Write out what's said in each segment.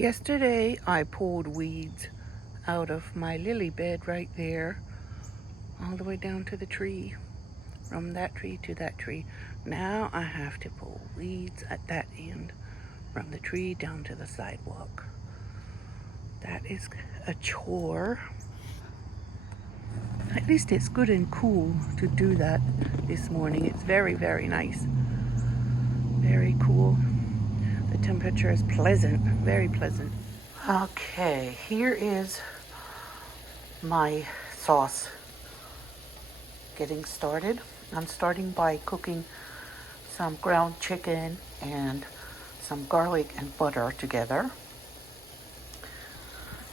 Yesterday I pulled weeds out of my lily bed right there, all the way down to the tree, from that tree to that tree. Now I have to pull weeds at that end, from the tree down to the sidewalk. That is a chore. At least it's good and cool to do that this morning. It's very, very nice. Very cool. The temperature is pleasant, very pleasant. Okay, here is my sauce getting started. I'm starting by cooking some ground chicken and some garlic and butter together.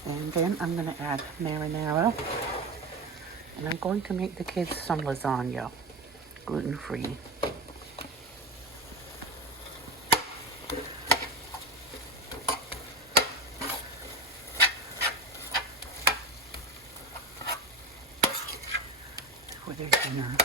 And then I'm going to add marinara. And I'm going to make the kids some lasagna, gluten-free. For their dinner.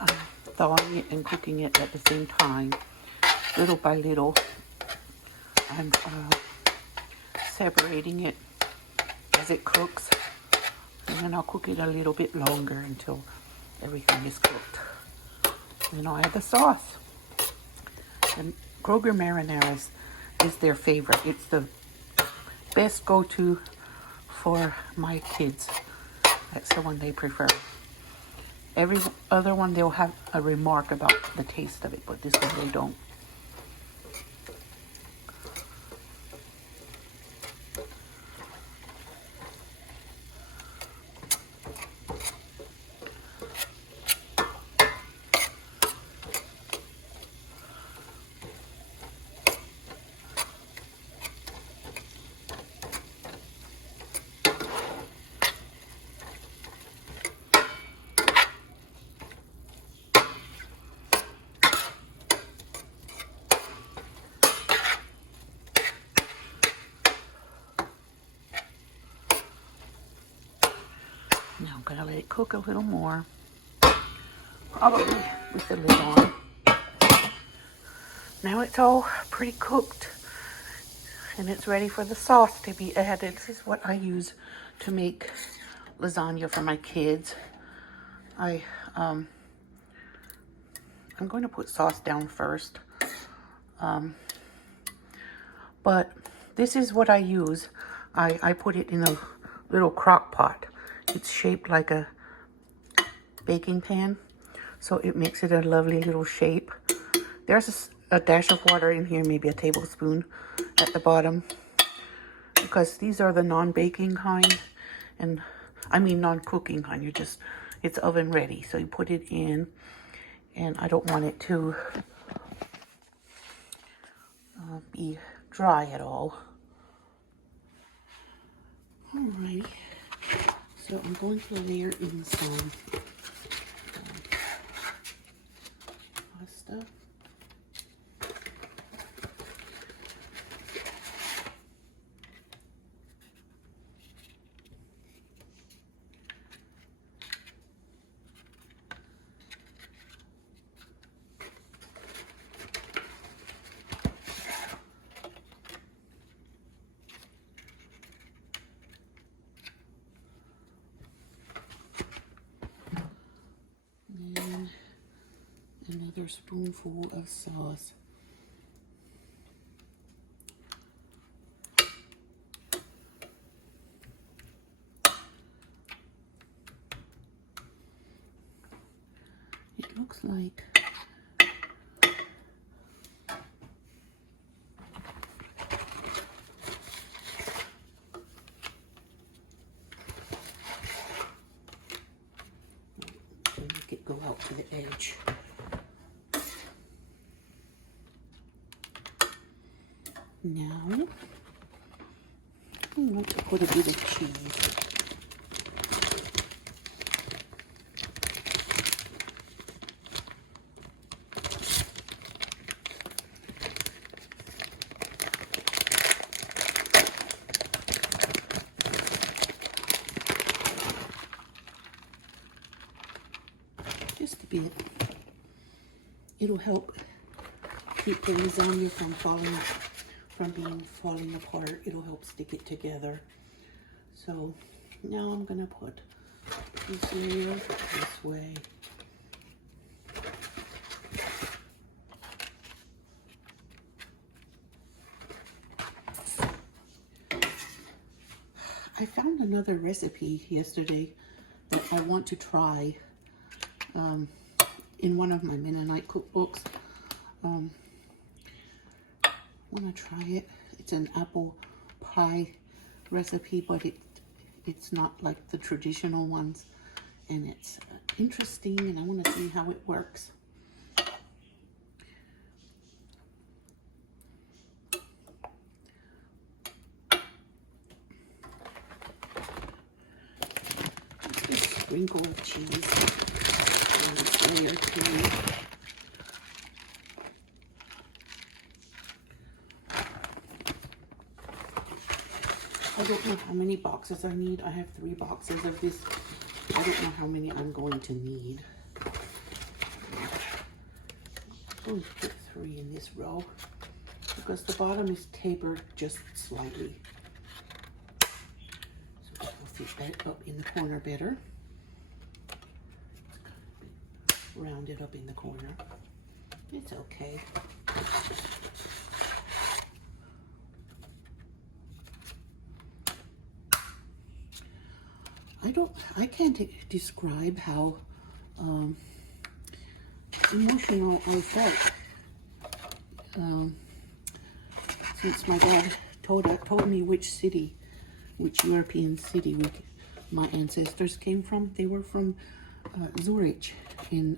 I'm thawing it and cooking it at the same time, little by little. I'm separating it as it cooks, and then I'll cook it a little bit longer until everything is cooked. Then I'll add the sauce. And Kroger marinara is their favorite. It's the best go-to for my kids. That's the one they prefer. Every other one they'll have a remark about the taste of it, but this one they don't. Now I'm gonna let it cook a little more, probably with the lid on. Now it's all pretty cooked and it's ready for the sauce to be added. This is what I use to make lasagna for my kids. I'm going to put sauce down first, but this is what I use. I put it in a little crock pot. It's shaped like a baking pan, so it makes it a lovely little shape. There's a dash of water in here, maybe a tablespoon at the bottom, because these are the non-baking kind, and I mean non-cooking kind. It's oven ready, so you put it in, and I don't want it to be dry at all. Alrighty. So I'm going to layer in some pasta. Another spoonful of sauce. It looks like make it go out to the edge. Now, I want to put a bit of cheese. bit. It'll help keep the lasagna from falling apart. It'll help stick it together. So now I'm gonna put this layer this way. I found another recipe yesterday that I want to try in one of my Mennonite cookbooks. I want to try it. It's an apple pie recipe, but it's not like the traditional ones, and it's interesting, and I want to see how it works. Sprinkle of cheese on this layer too. I don't know how many boxes I need. I have 3 boxes of this. I don't know how many I'm going to need. I'm going to put 3 in this row because the bottom is tapered just slightly. So it will fit that up in the corner better. Round it up in the corner. It's okay. I can't describe how emotional I felt since my dad told me which European city my ancestors came from. They were from Zurich in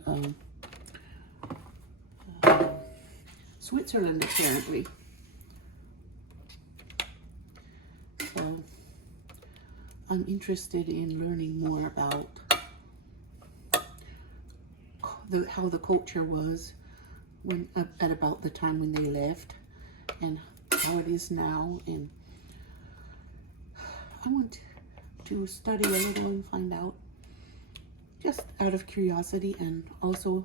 Switzerland, apparently. So I'm interested in learning more about how the culture was at about the time when they left, and how it is now. And I want to study a little and find out, just out of curiosity, and also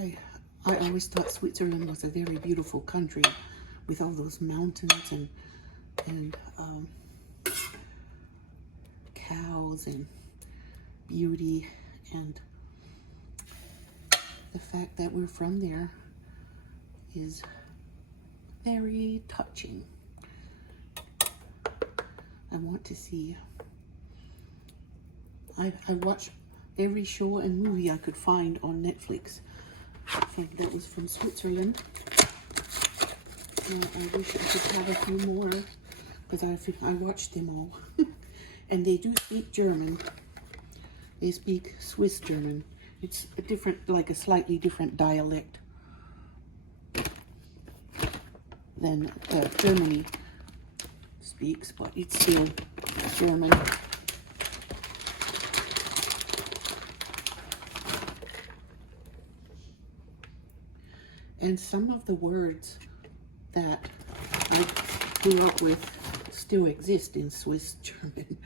I always thought Switzerland was a very beautiful country with all those mountains and cows and beauty, and the fact that we're from there is very touching. I want to see. I watched every show and movie I could find on Netflix that was from Switzerland. And I wish I could have a few more, because I watched them all. And they do speak German. They speak Swiss German. It's a different, like a slightly different dialect than Germany speaks, but it's still German. And some of the words that I grew up with still exist in Swiss German.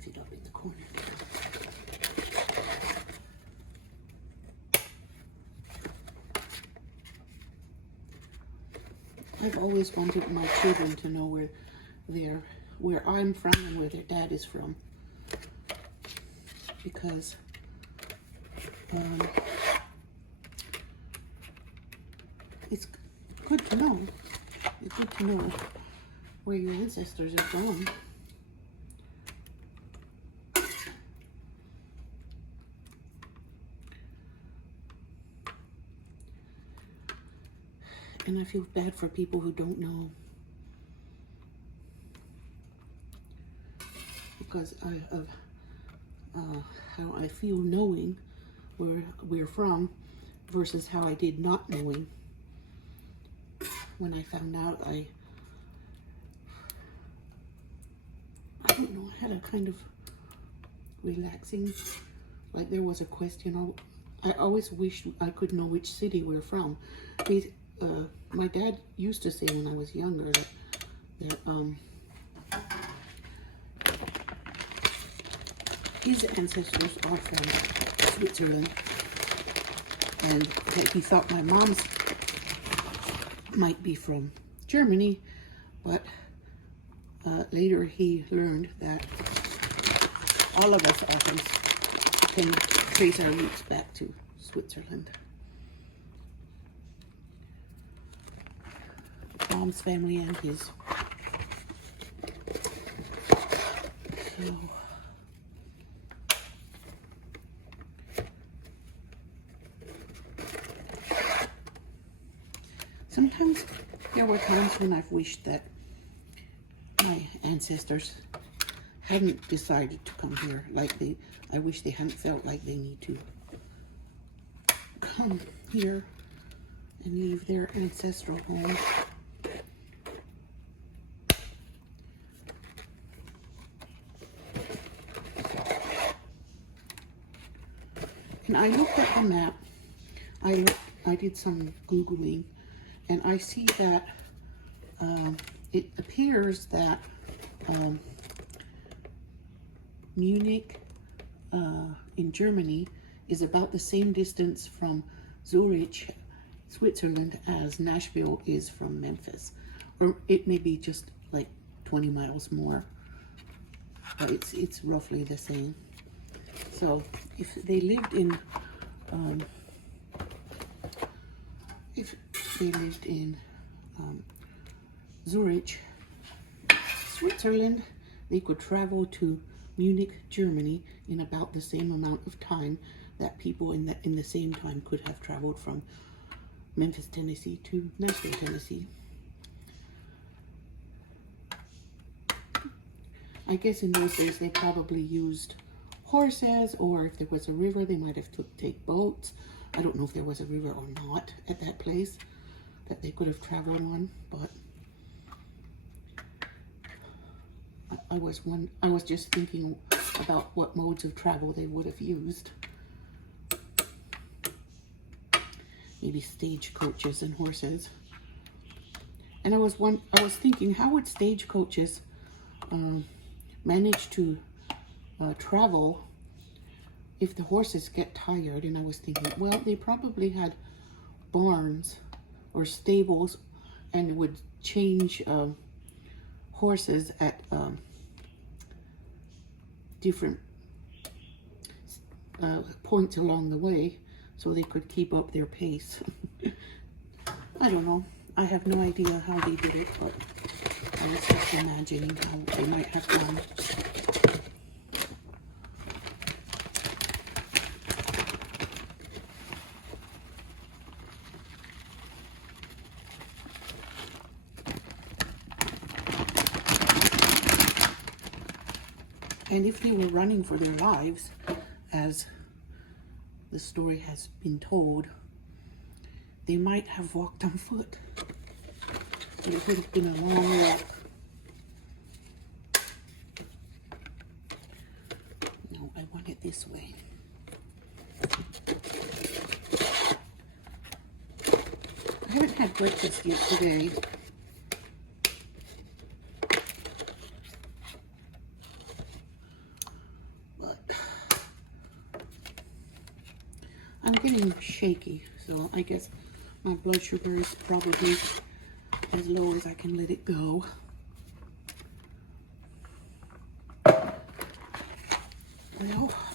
Fit up in the corner. I've always wanted my children to know where I'm from and where their dad is from, because it's good to know. It's good to know where your ancestors are from. And I feel bad for people who don't know, because of how I feel knowing where we're from versus how I did not knowing. when I found out, I don't know, I had a kind of relaxing, like there was a question. I always wished I could know which city we're from. My dad used to say when I was younger that his ancestors are from Switzerland, and that he thought my mom's might be from Germany, but later he learned that all of us often can trace our roots back to Switzerland. Mom's family and his. So sometimes there were times when I've wished that my ancestors hadn't decided to come here. I wish they hadn't felt like they need to come here and leave their ancestral home. And I looked at the map. I did some Googling, and I see that it appears that Munich in Germany is about the same distance from Zurich, Switzerland, as Nashville is from Memphis. Or it may be just like 20 miles more, but it's roughly the same. So if they lived in Zurich, Switzerland, they could travel to Munich, Germany in about the same amount of time that people in the same time could have traveled from Memphis, Tennessee to Nashville, Tennessee. I guess in those days they probably used horses, or if there was a river, they might have take boats. I don't know if there was a river or not at that place that they could have traveled on, but I was just thinking about what modes of travel they would have used. Maybe stagecoaches and horses. And I was thinking, how would stagecoaches manage to travel if the horses get tired? And I was thinking, well, they probably had barns or stables and would change horses at different points along the way so they could keep up their pace. I don't know. I have no idea how they did it, but I was just imagining how they might have done. And if they were running for their lives, as the story has been told, they might have walked on foot. It would have been a long walk. No, I want it this way. I haven't had breakfast yet today. I'm getting shaky, so I guess my blood sugar is probably as low as I can let it go. Well,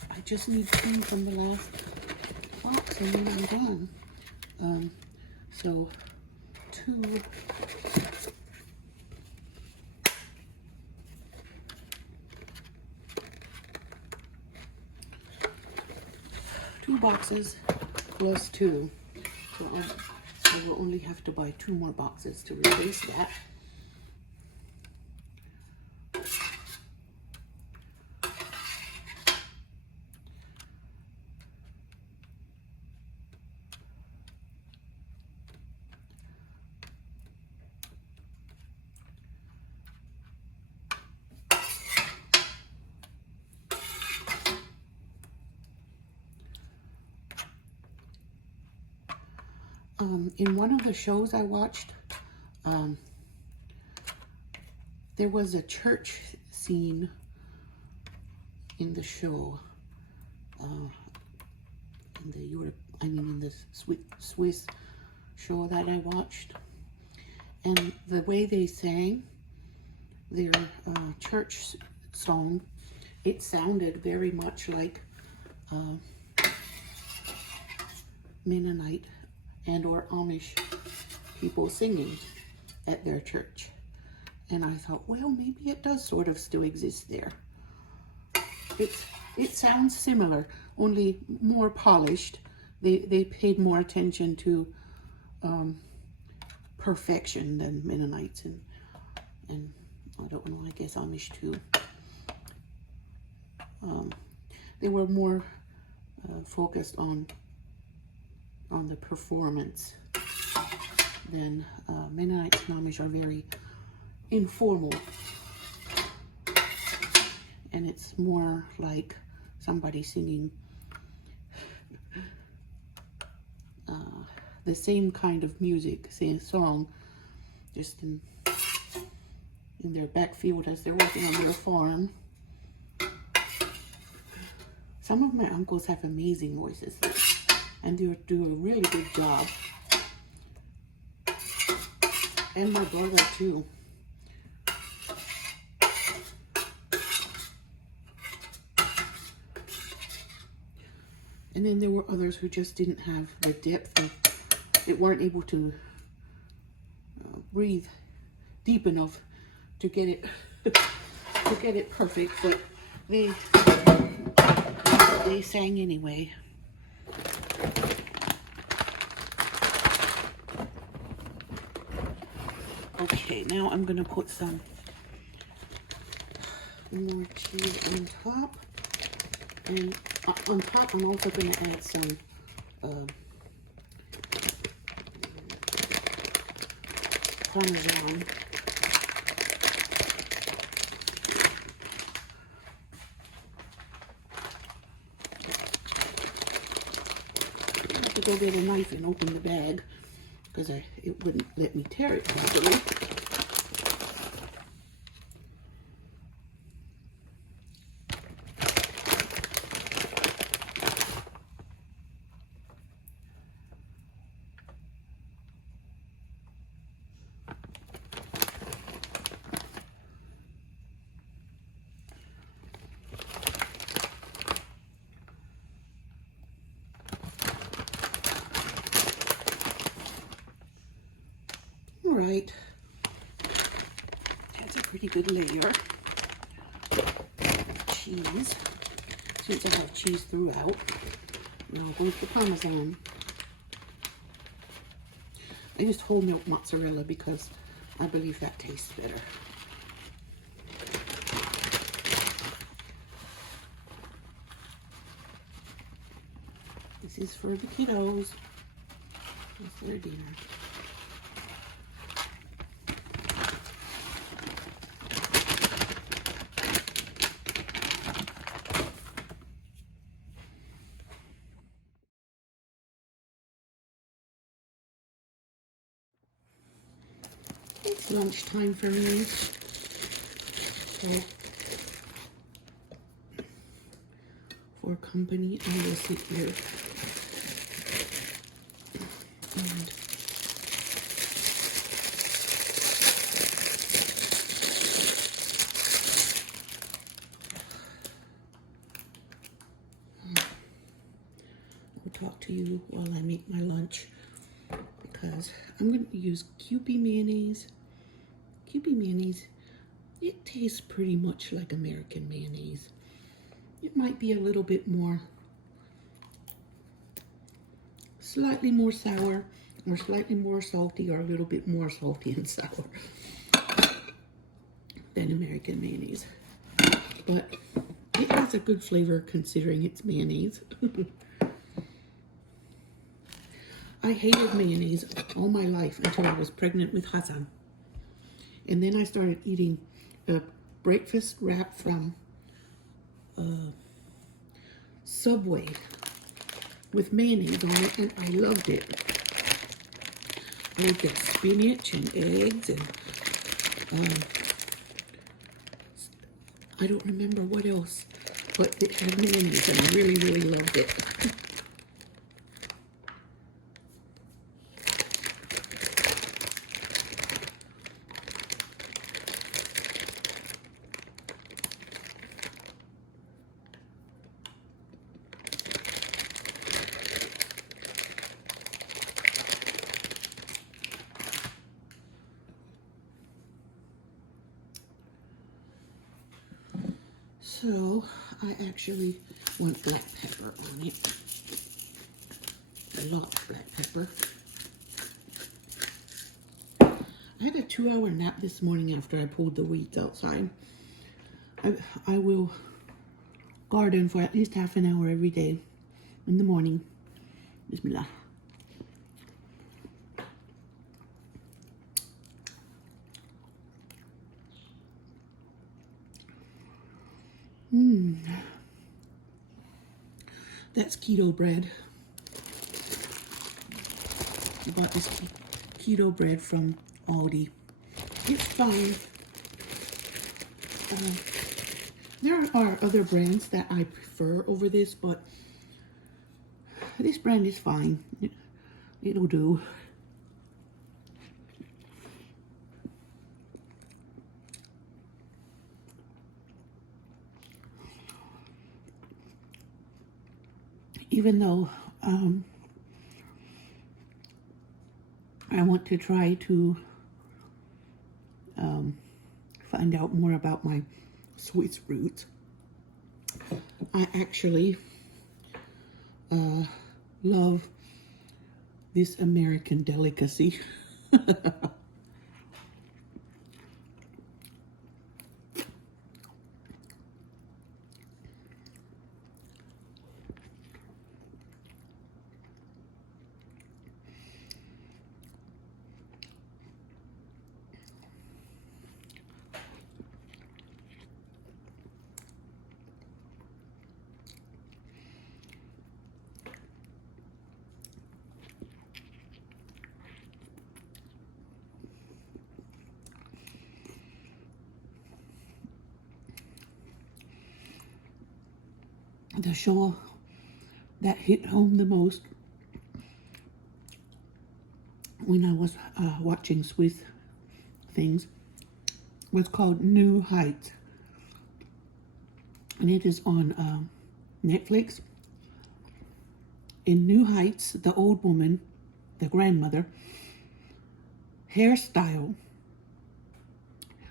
I just need 10 from the last box and then I'm done. So 2 boxes plus 2. So I will only have to buy 2 more boxes to replace that. In one of the shows I watched, there was a church scene in the show. In the Swiss show that I watched, and the way they sang their church song, it sounded very much like Mennonite and or Amish people singing at their church. And I thought, well, maybe it does sort of still exist there. It sounds similar, only more polished. They paid more attention to perfection than Mennonites and I don't know, I guess Amish too. They were more focused on the performance than Mennonites and Amish are very informal. And it's more like somebody singing the same kind of music, same song, just in their backfield as they're working on their farm. Some of my uncles have amazing voices, and they do a really good job. And my brother too. And then there were others who just didn't have the depth and they weren't able to breathe deep enough to get it perfect, but they sang anyway. Okay, now I'm gonna put some more cheese on top, and on top I'm also gonna add some Parmesan. I have to go get a knife and open the bag because it wouldn't let me tear it properly. All right, that's a pretty good layer of cheese, since I have cheese throughout. Now goes the Parmesan. I used whole milk mozzarella because I believe that tastes better. This is for the kiddos. That's their dinner. It's lunchtime for me, so for company I will sit here and I'll talk to you while I make my lunch, because I'm going to use Kewpie mayonnaise. Kewpie mayonnaise, it tastes pretty much like American mayonnaise. It might be a little bit more, slightly more sour, or slightly more salty, or a little bit more salty and sour than American mayonnaise. But it has a good flavor considering it's mayonnaise. I hated mayonnaise all my life until I was pregnant with Hassan. And then I started eating a breakfast wrap from Subway with mayonnaise on it, and I loved it. would get spinach and eggs and I don't remember what else, but it had mayonnaise and I really, really loved it. So I actually want black pepper on it. A lot of black pepper. I had a 2-hour nap this morning after I pulled the weeds outside. I will garden for at least half an hour every day in the morning. Bismillah. That's keto bread. I bought this keto bread from Aldi. It's fine. There are other brands that I prefer over this, but this brand is fine. It'll do. Even though I want to try to find out more about my Swiss roots, I actually love this American delicacy. The show that hit home the most when I was watching Swiss things was called New Heights, and it is on Netflix. In New Heights, the old woman, the grandmother, hairstyle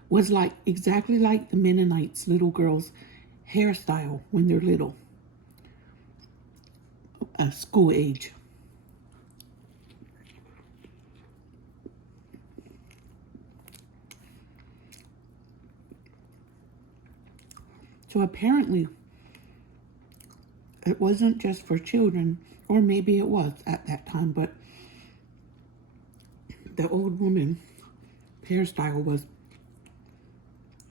was like exactly like the Mennonites' little girls' hairstyle when they're little, school age. So apparently it wasn't just for children, or maybe it was at that time, but the old woman hairstyle was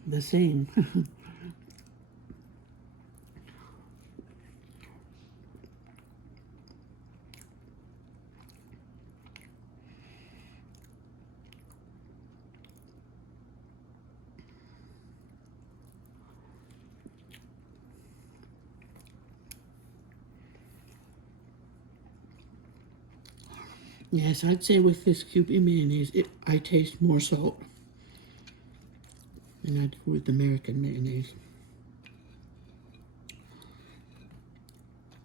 the same. Yes, I'd say with this Kewpie mayonnaise, I taste more salt than I do with American mayonnaise.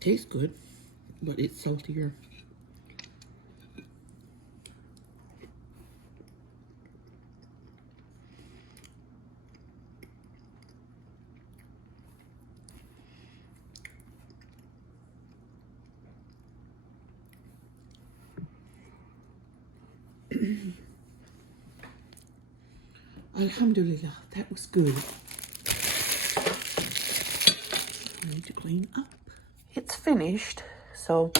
Tastes good, but it's saltier. Alhamdulillah, that was good. I need to clean up. It's finished, so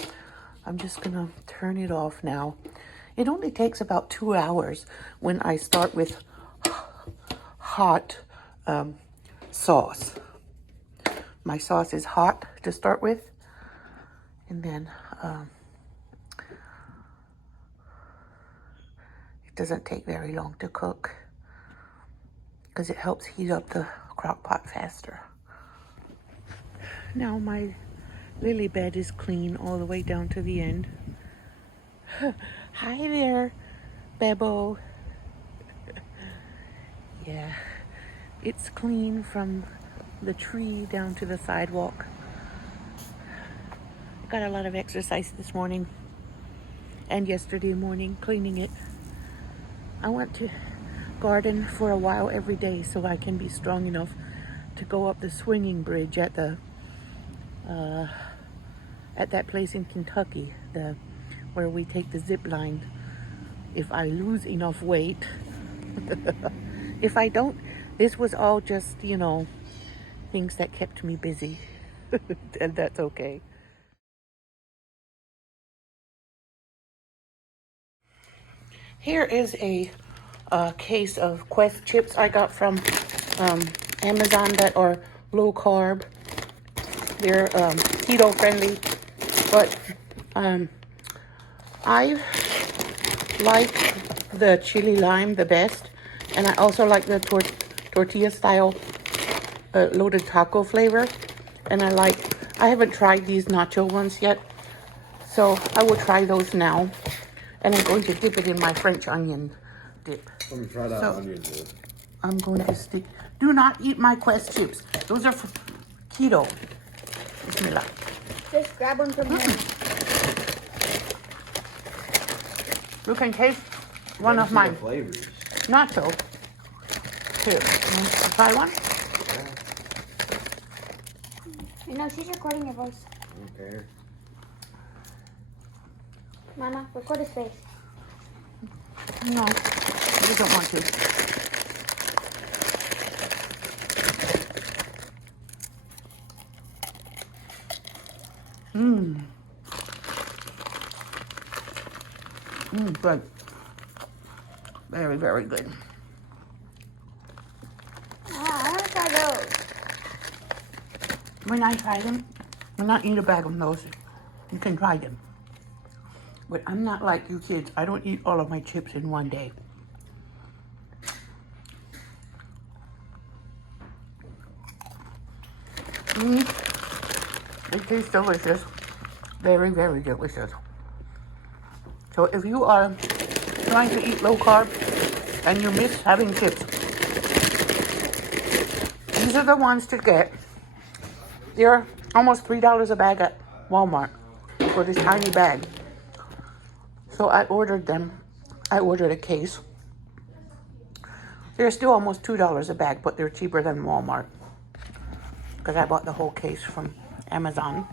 I'm just gonna turn it off now. It only takes about 2 hours when I start with hot sauce. My sauce is hot to start with, and then It doesn't take very long to cook because it helps heat up the crock pot faster. Now my lily bed is clean all the way down to the end. Hi there, Bebo. Yeah, it's clean from the tree down to the sidewalk. Got a lot of exercise this morning and yesterday morning cleaning it. I want to garden for a while every day so I can be strong enough to go up the swinging bridge at the at that place in Kentucky, where we take the zip line. If I lose enough weight. If I don't, this was all just, you know, things that kept me busy. And that's okay. Here is a case of Quest chips I got from Amazon that are low carb. They're keto friendly, but I like the chili lime the best, and I also like the tortilla style loaded taco flavor. And I haven't tried these nacho ones yet, so I will try those now. And I'm going to dip it in my French onion dip. Let me try that onion dip. I'm going to stick. Do not eat my Quest chips. Those are for keto. Bismillah. Just grab one from him. You can taste one of mine. Flavors. Nacho. Here, you want to try one? You know, she's recording your voice. Okay. Mama, record his face. No, I don't want to. Good. Very, very good. I want to try those. When I try them, when I eat a bag of those, you can try them. But I'm not like you kids. I don't eat all of my chips in one day. They taste delicious. Very, very delicious. So if you are trying to eat low carb and you miss having chips, these are the ones to get. They're almost $3 a bag at Walmart for this tiny bag. So I ordered them. I ordered a case. They're still almost $2 a bag, but they're cheaper than Walmart because I bought the whole case from Amazon.